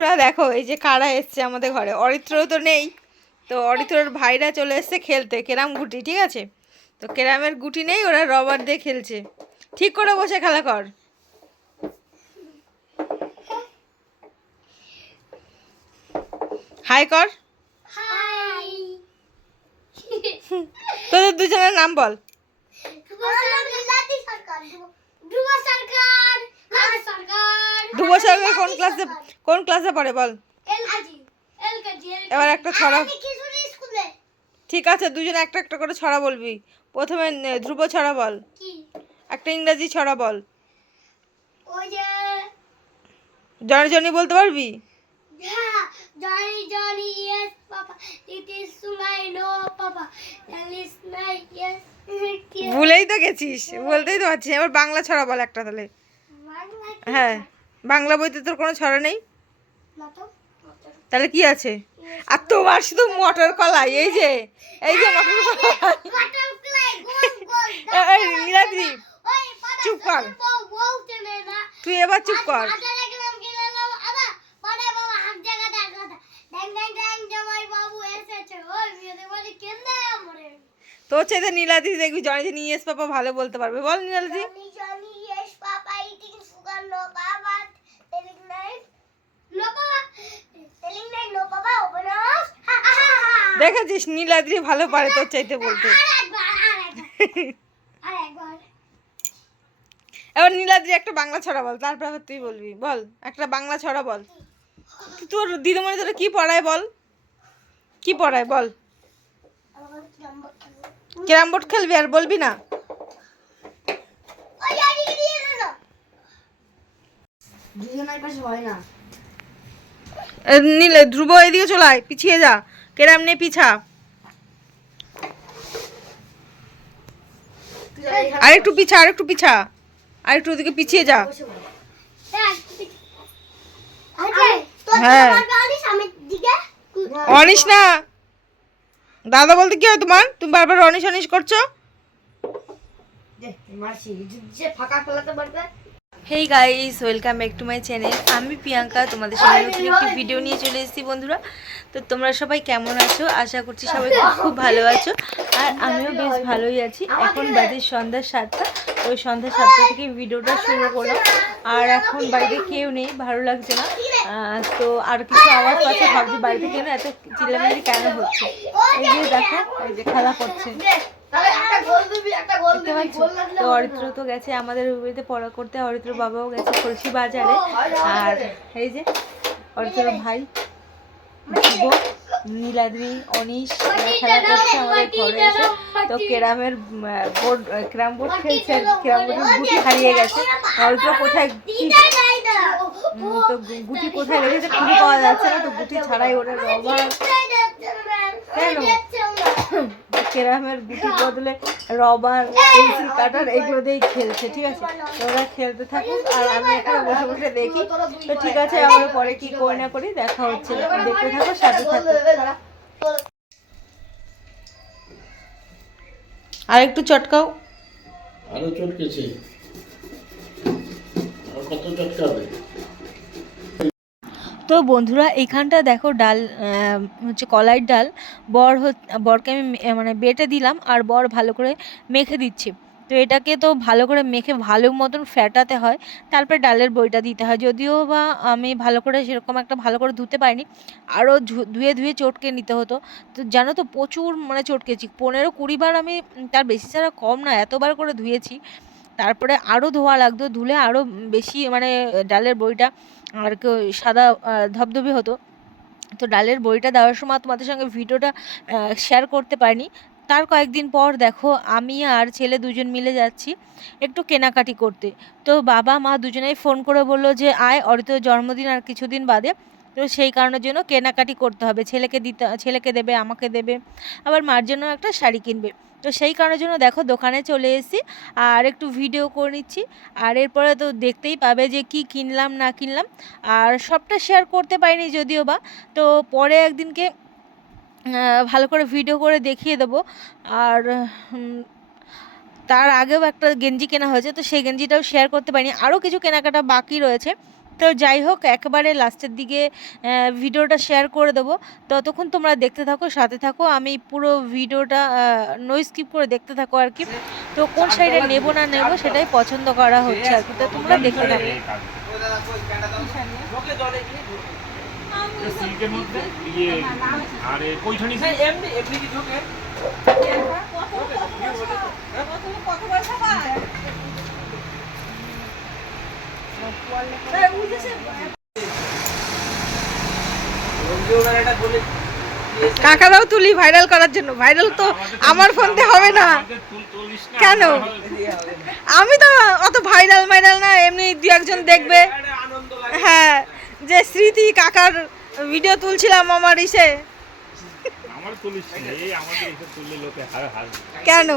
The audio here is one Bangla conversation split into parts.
দেখো এই যে কারা এসছে আমাদের ঘরে? অরিত্র তো নেই। তো অরিত্রর ভাইরা চলে এসছে খেলতে কেরাম গুটি ঠিক আছে? তো কেরামের গুটি নেই ওরা রবার দিয়ে খেলছে। ঠিক করে বসে খেলা কর। হাই কর। তোদের দুজনের নাম বল। সরকার সরকার। ধ্রুব সরকার কোন ক্লাসে কোন ক্লাসে পড়ে বল? এবার একটা ছড়া ঠিক আছে দুজনে একটা একটা করে ছড়া বলবি। প্রথমে ধ্রুব ছড়া বল। একটা ইংরেজি ছড়া বল। জনি জনি বলতে পারবি? হ্যাঁ Johnny Johnny yes papa it is সুমাই নো পাপা এলিস নাই ইয়েস ভুলেই তো গেছিস বলতেই তো পারছি এবার বাংলা ছড়া বল একটা তাহলে। হ্যাঁ বাংলা বইতে তোর কোনো ছড়া নেই? তাহলে কি আছে? আর তোমার শুধু মটর কলাই এই যে এই যে মটর কলাই নীলাদ্রি চুপ কর। তুই এবার চুপ কর। তোর চেয়ে নীলাদি দেখবি জনি যে নিয়ে এস পাপা ভালো বলতে পারবে। বল Niladi Johnny Johnny yes papa eating sugar no বাবা টেলিং নাইট নো বাবা টেলিং নাইট নো বাবা ওপেন হাউস দেখেছিস? নীলাদ্রি ভালো পারে তোর চাইতে বলতে। এবার নীলাদ্রি একটা বাংলা ছড়া বল তারপর আবার তুই বলবি। বল একটা বাংলা ছড়া বল। তোর দিদিমণি তোরা কি পড়ায় বল? কি পড়ায় বল? ক্যারাম বোর্ড খেলবি আর বলবি না? দুজনের কাছে হয় না। নীলে ধ্রুব এদিকে চলায় পিছিয়ে যা। কেরাম নে পিছা তুই যারা এখানে আর একটু পিছা আর একটু পিছা আর একটু ওদিকে পিছিয়ে যা। হ্যাঁ। অনিস না। দাদা বলতে কি হয় তোমার? তুমি বারবার অনিস অনিস করছ ফাঁকা ফেলাতে পারবে? Hey guys welcome back to my channel আমি প্রিয়াঙ্কা তোমাদের সঙ্গে নতুন একটি ভিডিও নিয়ে চলে এসেছি বন্ধুরা। তো তোমরা সবাই কেমন আছো? আশা করছি সবাই খুব ভালো আছো। আর আমিও বেশ ভালোই আছি। এখন বাজে সন্ধ্যা সাতটা। ওই সন্ধ্যা সাতটা থেকে ভিডিওটা শুরু করলাম। আর এখন বাড়িতে কেউ নেই ভালো লাগছে না। তো আর কিছু আওয়াজ পাচ্ছে ভাবছি বাড়িতে কেউ নেই, এত চিল্লামিল্লি কেন হচ্ছে? এই যে দেখো এই যে খেলা করছে। তো অরিত্র তো গেছে আমাদের বাড়িতে পড়া করতে অরিত্র বাবাও গেছে কলসি বাজারে। আর এই যে অরিত্রর ভাই ধ্রুব, নীলাদ্রি অনিশ খেলা করছে আমাদের ঘরে এসে। তো কেরামের বোর্ড ক্যারাম বোর্ড খেলছে ক্যারাম বোর্ডের গুটি হারিয়ে গেছে। অরিত্র কোথায় তো গুটি কোথায় রেখেছে? খুঁজে পাওয়া যাচ্ছে না তো গুটি ছাড়াই ওরা রবার কেন? কেরামের গুটি বদলে রবার পেন্সিল কাটার এগুলো দিয়েই খেলছে ঠিক আছে? ওরা খেলতে থাকুক আর আমি এখানে বসে বসে দেখি। তো ঠিক আছে আমরা পরে কি করি না করি দেখা হচ্ছে। দেখতে থাকো সাথে থাকো। আর একটু চটকাও। আরও চটকেছে। আর কত চটকাবে? তো বন্ধুরা, এইখানটা দেখো ডাল হচ্ছে কলাইয়ের ডাল। বর বরকে আমি মানে বেটে দিলাম আর বর ভালো করে মেখে দিচ্ছে। তো এটাকে তো ভালো করে মেখে ভালো মতন ফ্যাটাতে হয়। তারপরে ডালের বইটা দিতে হয়। যদিও বা আমি ভালো করে সেরকম একটা ভালো করে ধুতে পারিনি, আরও ধুয়ে ধুয়ে চটকে নিতে হতো। তো জানো তো, প্রচুর মানে চটকেছি। পনেরো কুড়ি বার আমি, তার বেশি ছাড়া কম না, এতবার করে ধুয়েছি। তারপরে আরও ধোয়া লাগতো, ধুলে আরও বেশি মানে ডালের বইটা আর কি ওই সাদা ধবধবে হতো। তো ডালের বইটা দেওয়ার সময় তোমাদের সঙ্গে ভিডিওটা শেয়ার করতে পারিনি। তার কয়েকদিন পর দেখো আমি আর ছেলে দুজন মিলে যাচ্ছি একটু কেনাকাটি করতে। তো বাবা মা দুজনেই ফোন করে বলল যে, আয়, অরিত জন্মদিন আর কিছুদিন বাদে তো সেই কারণের জন্য কেনাকাটি করতে হবে। ছেলেকে দিতে, ছেলেকে দেবে, আমাকে দেবে, আবার মার জন্য একটা শাড়ি কিনবে। তো সেই কারণের জন্য দেখো দোকানে চলে এসেছি, আর একটু ভিডিও করে নিচ্ছি। আর এরপরে তো দেখতেই পাবে যে কি কিনলাম, না কিনলাম। আর সবটা শেয়ার করতে পারিনি যদিও বা। তো পরে একদিনকে ভালো করে ভিডিও করে দেখিয়ে দেবো। আর তার আগেও একটা গেঞ্জি কেনা হয়েছে, তো সেই গেঞ্জিটাও শেয়ার করতে পারিনি। আরও কিছু কেনাকাটা বাকি রয়েছে। তো যাই হোক একেবারে লাস্টের দিকে ভিডিওটা শেয়ার করে দেবো। ততক্ষণ তোমরা দেখতে থাকো সাথে থাকো। আমি পুরো ভিডিওটা নো স্কিপ করে দেখতে থাকো আর কি। তো কোন সাইডে নেব না নেব সেটাই পছন্দ করা হচ্ছে আর কি। তো তোমরা দেখতে থাকো। সিল্কের মধ্যে ইয়ে আর এ পৈঠানি কাকারাও তুলি ভাইরাল করার জন্য। ভাইরাল তো আমার ফোনতে হবে না। কেন? আমি তো অত ভাইরাল মাইরাল না এমনি দু একজন দেখবে। হ্যাঁ যে স্মৃতি কাকার ভিডিও তুলছিলাম আমার ইসে। আমার তুলিস না, এই আমাদের এসে তুললে লোকে হার হার কেন?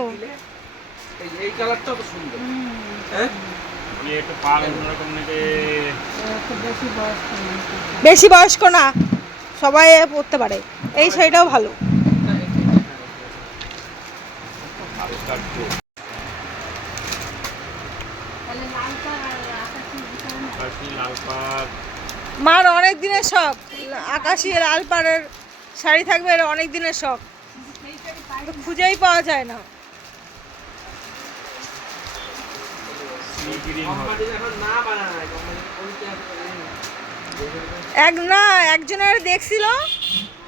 এই কালারটা তো সুন্দর। বেশি বয়স্ক না, সবাই পড়তে পারে। এই শাড়িটাও ভালো। মার অনেক দিনের শখ। আকাশি লাল পাড়ের শাড়ি থাকবে অনেক দিনের শখ। খুঁজেই পাওয়া যায় না। এক না একজনের দেখছিল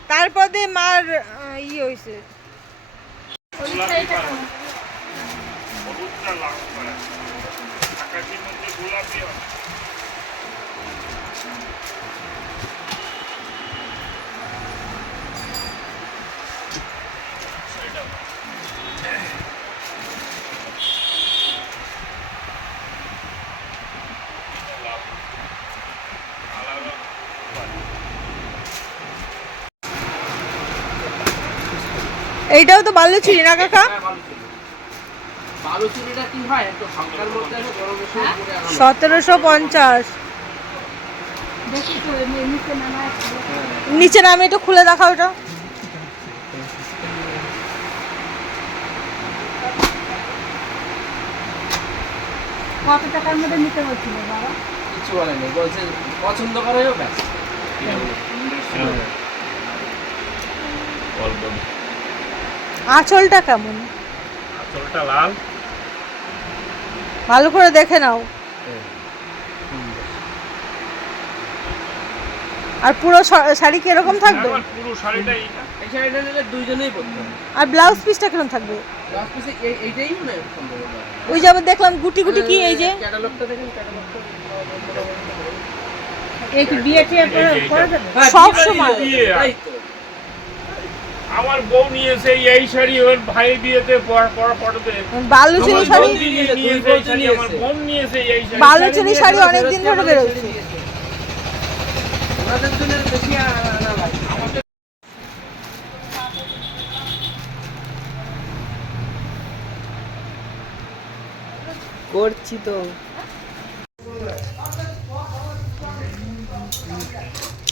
তারপর দিয়ে মার ই হয়েছে গোলাপি পাড় হলুদটা লাল পাড় আকাশের মধ্যে গোলাপি হবে এইটাও তো বাল্যচুরি না কাকা? বালুচুরিটা কি হয়? একটু হালকার মধ্যে আছে বড় বেশি উপরে আনা। সতেরোশো পঞ্চাশ। নিচে নামে একটু খুলে দেখাও ওটা কিছু বলেনি বলছে পছন্দ ব্যাস। অল্প। আঁচলটা কেমন? আঁচলটা লাল। ভালো করে দেখে নাও। আর পুরো শাড়ি শাড়ি কীরকম থাকবে? পুরো শাড়িটা এইটা। এই শাড়িটা নিলে দুইজনেই পরতে আর ব্লাউজ পিসটা কীরকম থাকবে? লাস্ট পিসে এইটাই না সম্ভবত ওই যে আবার দেখলাম গুটি গুটি কি এই যে? ক্যাটালগটা দেখেন ক্যাটালগটা। এই কি বিয়ে টিয়ে যে এইটা। হ্যাঁ, সব সময়। তাই তো। আমার বউ নিয়েছে এই শাড়ি ওর ভাই বিয়েতে পরা পরা ফটোতে। বালুচুরি শাড়ি। আমার বোন নিয়েছে এই শাড়ি। বালুচুরি শাড়ি অনেক দিন ধরে বেরোচ্ছে। ওনাদের জন্য বেশি করছি তো।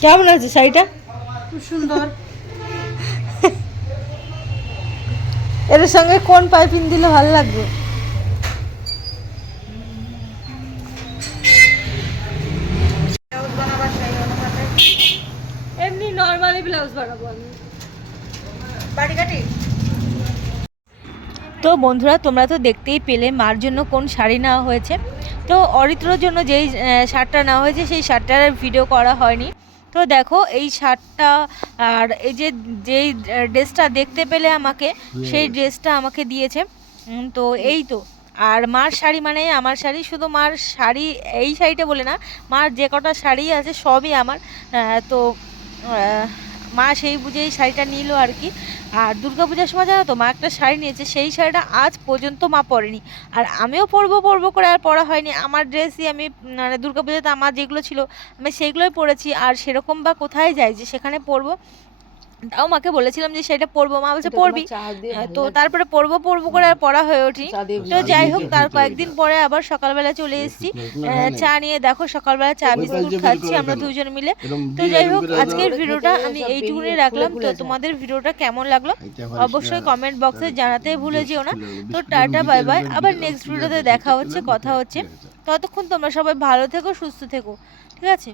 কেমন আছে শাড়িটা? খুব সুন্দর। এর সঙ্গে কোন পাইপিং দিলে ভালো লাগবে? এমনি নর্মালি ব্লাউজ বানাবো আমি। বাড়ি কাটি তো বন্ধুরা তোমরা তো দেখতেই পেলে মার জন্য কোন শাড়ি নেওয়া হয়েছে। তো অরিত্রর জন্য যেই শার্টটা নেওয়া হয়েছে সেই শার্টটার ভিডিও করা হয়নি। তো দেখো এই শার্টটা আর এই যে যেই ড্রেসটা দেখতে পেলে আমাকে সেই ড্রেসটা আমাকে দিয়েছে। তো এই তো। আর মার শাড়ি মানে আমার শাড়ি শুধু মার শাড়ি এই শাড়িটা বলে না মার যে কটা শাড়ি আছে সবই আমার। তো মা সেই বুঝে এই শাড়িটা নিল আর কি। আর দুর্গা পূজার সময় জানো তো, মা একটা শাড়ি নিয়েছে, সেই শাড়িটা আজ পর্যন্ত মা পরেনি। আর আমিও পরবো পরবো করে আর পরা হয়নি। আমার ড্রেসই আমি মানে দুর্গা পুজোতে আমার যেগুলো ছিল, আমি সেইগুলোই পরেছি। আর সেরকম বা কোথায় যাই যে সেখানে পরবো তাও মাকে বলেছিলাম যে সেটা পরবো। মা বলছে পরবি। আহ, তো তারপরে পরবো পরবো করে আর পড়া হয়ে ওঠি তো যাই হোক তার কয়েকদিন পরে আবার সকালবেলা চলে এসেছি। চা নিয়ে দেখো সকালবেলা চা বিস্কুট খাচ্ছি আমরা দুজন মিলে। তো যাই হোক আজকের ভিডিওটা আমি এইটুকুনি রাখলাম। তো তোমাদের ভিডিওটা কেমন লাগল? অবশ্যই কমেন্ট বক্সে জানাতে ভুলে যেও না। তো টাটা বাই বাই আবার নেক্সট ভিডিওতে দেখা হচ্ছে কথা হচ্ছে। ততক্ষণ তোমরা সবাই ভালো থেকো সুস্থ থেকো। ঠিক আছে?